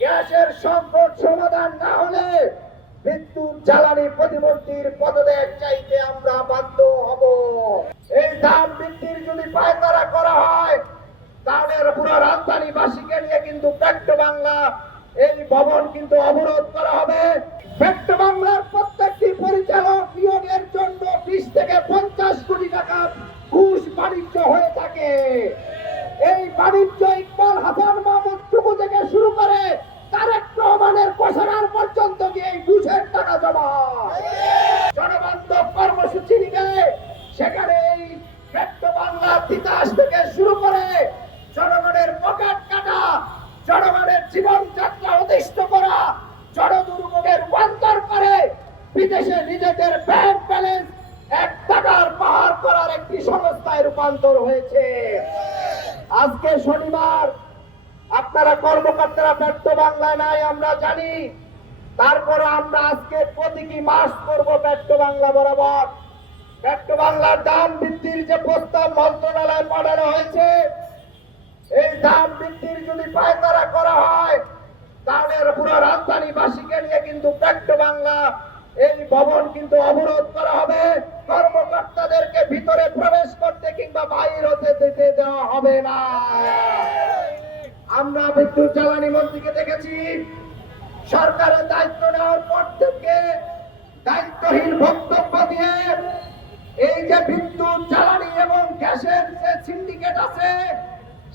গ্যাসের সংকট সমাধান না হলে বিদ্যুৎ জ্বালানি প্রতিমন্ত্রীর পদত্যাগ চাইতে আমরা বাধ্য হব। এই দাম বৃদ্ধির যদি পায়তারা করা হয় তাহলে পুরো রাজধানীবাসীকে নিয়ে কিন্তু পেট্রো বাংলা এই ভবন কিন্তু অবরোধ করা হবে। পেট্রো বাংলার প্রত্যেকটি পরিচালক নিয়োগের জন্য 20 থেকে 50 কোটি টাকা ঘুষ বাণিজ্য হয়ে থাকে। এই বাণিজ্য ইকবাল হাসান মাহমুদ টুকু থেকে শুরু করে তারেক রহমানের ঘোষণার পর্যন্ত গিয়ে এই ঘুষের টাকা জমা জনবান্ধব কর্মসূচি নিয়ে সেখানে এই পেট্রো বাংলা তিতাস থেকে শুরু করে জনগণের পকেট কাটা, জনগণের জীবনযাত্রা অতিষ্ঠ করা, জনদুর্ভোগের রূপান্তর করে বিদেশে নিজেদের ব্যাংক ব্যালেন্স 1 টাকার পাহাড় করার একটি সংস্থায় রূপান্তর হয়েছে। আজকে শনিবার, আপনারা কর্মকর্তারা পেট্রো বাংলায় নাই আমরা জানি, তারপর আমরা আজকে প্রতীকী মাস করব পেট্রো বাংলা বরাবর। পেট্রো বাংলার দাম বৃদ্ধির যে প্রস্তাব মন্ত্রণালয়ে পাঠানো হয়েছে, এই দাম বৃদ্ধির যদি পায়তারা করা হয় তাহলে পুরো রাজধানীবাসীকে নিয়ে কিন্তু পেট্রো বাংলা এই ভবন কিন্তু অবরোধ করা হবে। কর্মকর্তাদেরকে ভিতরে প্রবেশ করতে কিংবা বাইরে হতে দিতে দেওয়া হবে না। আমরা বিদ্যুৎ জ্বালানি মন্ত্রীকে দেখেছি সরকারের দায়িত্ব নেওয়ার পর থেকে দায়িত্বহীন বক্তব্য দিয়ে এই যে বিদ্যুৎ জ্বালানি এবং গ্যাসের যে সিন্ডিকেট আছে,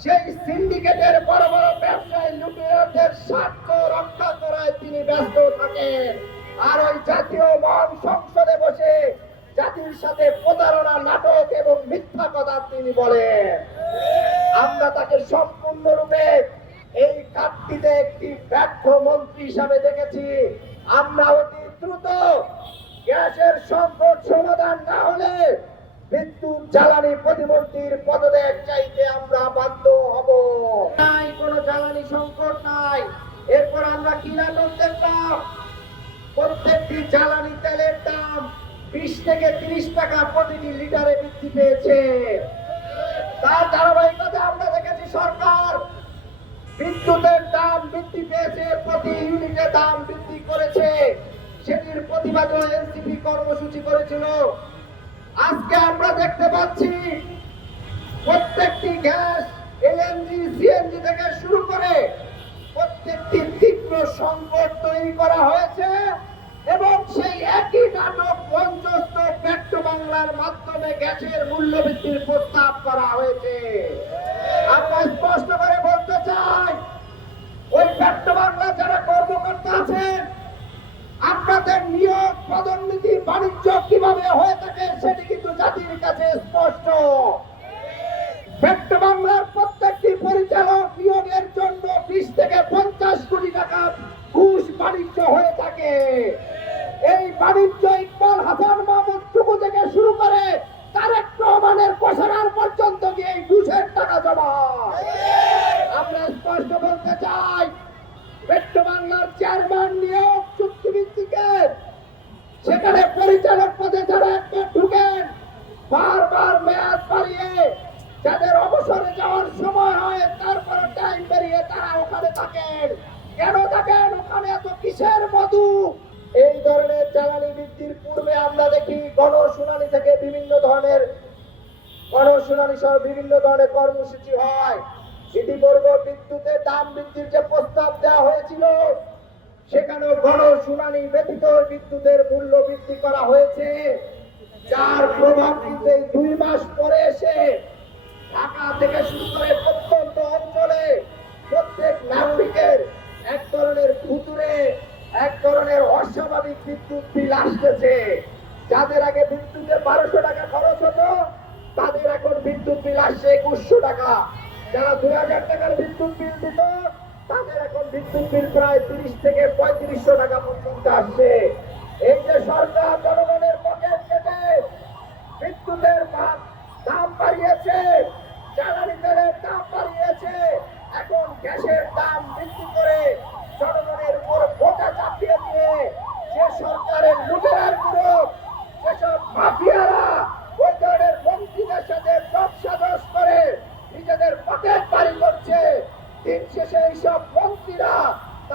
সেই সিন্ডিকেটের বড় বড় ব্যবসায়ী লুটেরাদের স্বার্থ রক্ষা করায় তিনি ব্যস্ত থাকেন। আর ওই জাতীয় মহান সংসদে বসে জাতির সাথে প্রতারণা, নাটক এবং মিথ্যা কথা তিনি বলেন। আমরা তাকে সম্পূর্ণরূপে এই ঘাটতিতে একটি ব্যর্থ মন্ত্রী হিসাবে দেখেছি। আমরা অতি দ্রুত গ্যাসের সংকট সমাধান না হলে বিদ্যুৎ জ্বালানি প্রতিমন্ত্রীর পদত্যাগ চাইতে আমরা বাধ্য হব। নাই কোনো জ্বালানি সংকট নাই। এরপর আমরা কি নাটক দেখলাম, প্রত্যেকটি জ্বালানি তেলের দাম 20 থেকে 30 টাকা প্রতিটি লিটারে বৃদ্ধি পেয়েছে। তার ধারাবাহিকতা আমরা দেখেছি সরকার বিদ্যুতের দাম বৃদ্ধি পেয়েছে, প্রতি ইউনিটে দাম বৃদ্ধি করেছে। সেটির প্রতিবাদে এনসিপি কর্মসূচি করেছিল। আজকে আমরা দেখতে পাচ্ছি প্রত্যেকটি গ্যাস, এলএনজি, সিএনজি থেকে শুরু করে প্রত্যেকটি তীব্র সংকট তৈরি করা হয়েছে এবং সেই একই নাটক মঞ্চস্থ পেট্রো বাংলার মাধ্যমে গ্যাসের মূল্য বৃদ্ধির প্রস্তাব করা হয়েছে। আমরা স্পষ্ট করে বলতে চাই, ওই পেট্রো বাংলা যারা কর্মকর্তা আছেন, আপনাদের নিয়োগ, পদোন্নতি, বাণিজ্য কিভাবে হয়ে থাকে সেটি কিন্তু জাতির কাছে স্পষ্ট। পেট্রো বাংলার প্রত্যেকটি পরিচালক নিয়োগের জন্য 20 থেকে 50 কোটি টাকা ঘুষ বাণিজ্য হয়ে থাকে। এই বাণিজ্য ইকবাল হাসান মাহমুদ টুকু থেকে শুরু করে তারেক রহমানের ঘোষণার পর্যন্ত গিয়ে এই ঘুষের টাকা জমা। আমরা স্পষ্ট বলতে চাই, পেট্রো বাংলার চেয়ারম্যান নিয়োগ চুক্তিভিত্তিকে, সেখানে পরিচালক পদে যারা একবার ঢুকেন বারবার মেয়াদ বাড়িয়ে যাদের অবসরে যাওয়ার সময় হয় তারপর টাইম বেরিয়ে তারা ওখানে থাকেন। কেন থাকেন ওখানে? এত কিসের মধু? এই ধরনের জ্বালানি বৃদ্ধির পূর্বে আমরা দেখি গণশুনানি থেকে বিভিন্ন ধরনের কর্মসূচি হয়। ইতিপূর্বে বিদ্যুতের দাম বৃদ্ধির যে প্রস্তাব দেওয়া হয়েছিল সেখানেও গণশুনানি ব্যতীত বিদ্যুতের মূল্য বৃদ্ধি করা হয়েছে, যার প্রভাব কিন্তু 2 মাস পরে এসে ঢাকা থেকে শুরু করে প্রত্যন্ত অঞ্চলে প্রত্যেক নাগরিকের এক ধরনের ভুতুরে, এক ধরনের অস্বাভাবিক বিদ্যুৎ বিল আসতেছে। যাদের আগে বিদ্যুতে 1200 টাকা খরচ হতো, তাদের এখন বিদ্যুৎ বিল আসছে 2100 টাকা। যারা 2000 টাকার বিদ্যুৎ বিল দিত, তাদের এখন বিদ্যুৎ বিল প্রায় 30 থেকে 3500 টাকা পর্যন্ত আসছে। এই যে সরকার জনগণের পকেট কেটে বিদ্যুতের দাম বাড়িয়েছে, জ্বালানি তেলের দাম বাড়িয়েছে, এখন গ্যাসের দাম বৃদ্ধি করে জনগণের উপর বোঝা চাপিয়ে দিয়ে যে সরকারের লুটেরার গ্রুপ, যেসব মাফিয়ারা ওই ধরনের মন্ত্রীদের সাথে ব্যবসাদোষ করে নিজেদের পকেট বাড়ি করছে, দিন শেষে এইসব মন্ত্রীরা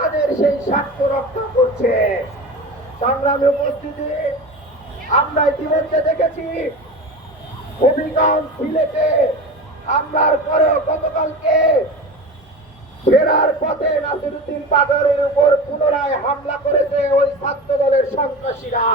তাদের সেই স্বার্থ রক্ষা করছে। সংগ্রামী উপস্থিতি, আমরা ইতিমধ্যে দেখেছি হবিগঞ্জ সিলেটে হামলার পরেও গতকালকে ফেরার পথে নাসিরউদ্দিন বাদরের উপর পুনরায় হামলা করেছে ওই ছাত্র দলের সন্ত্রাসীরা।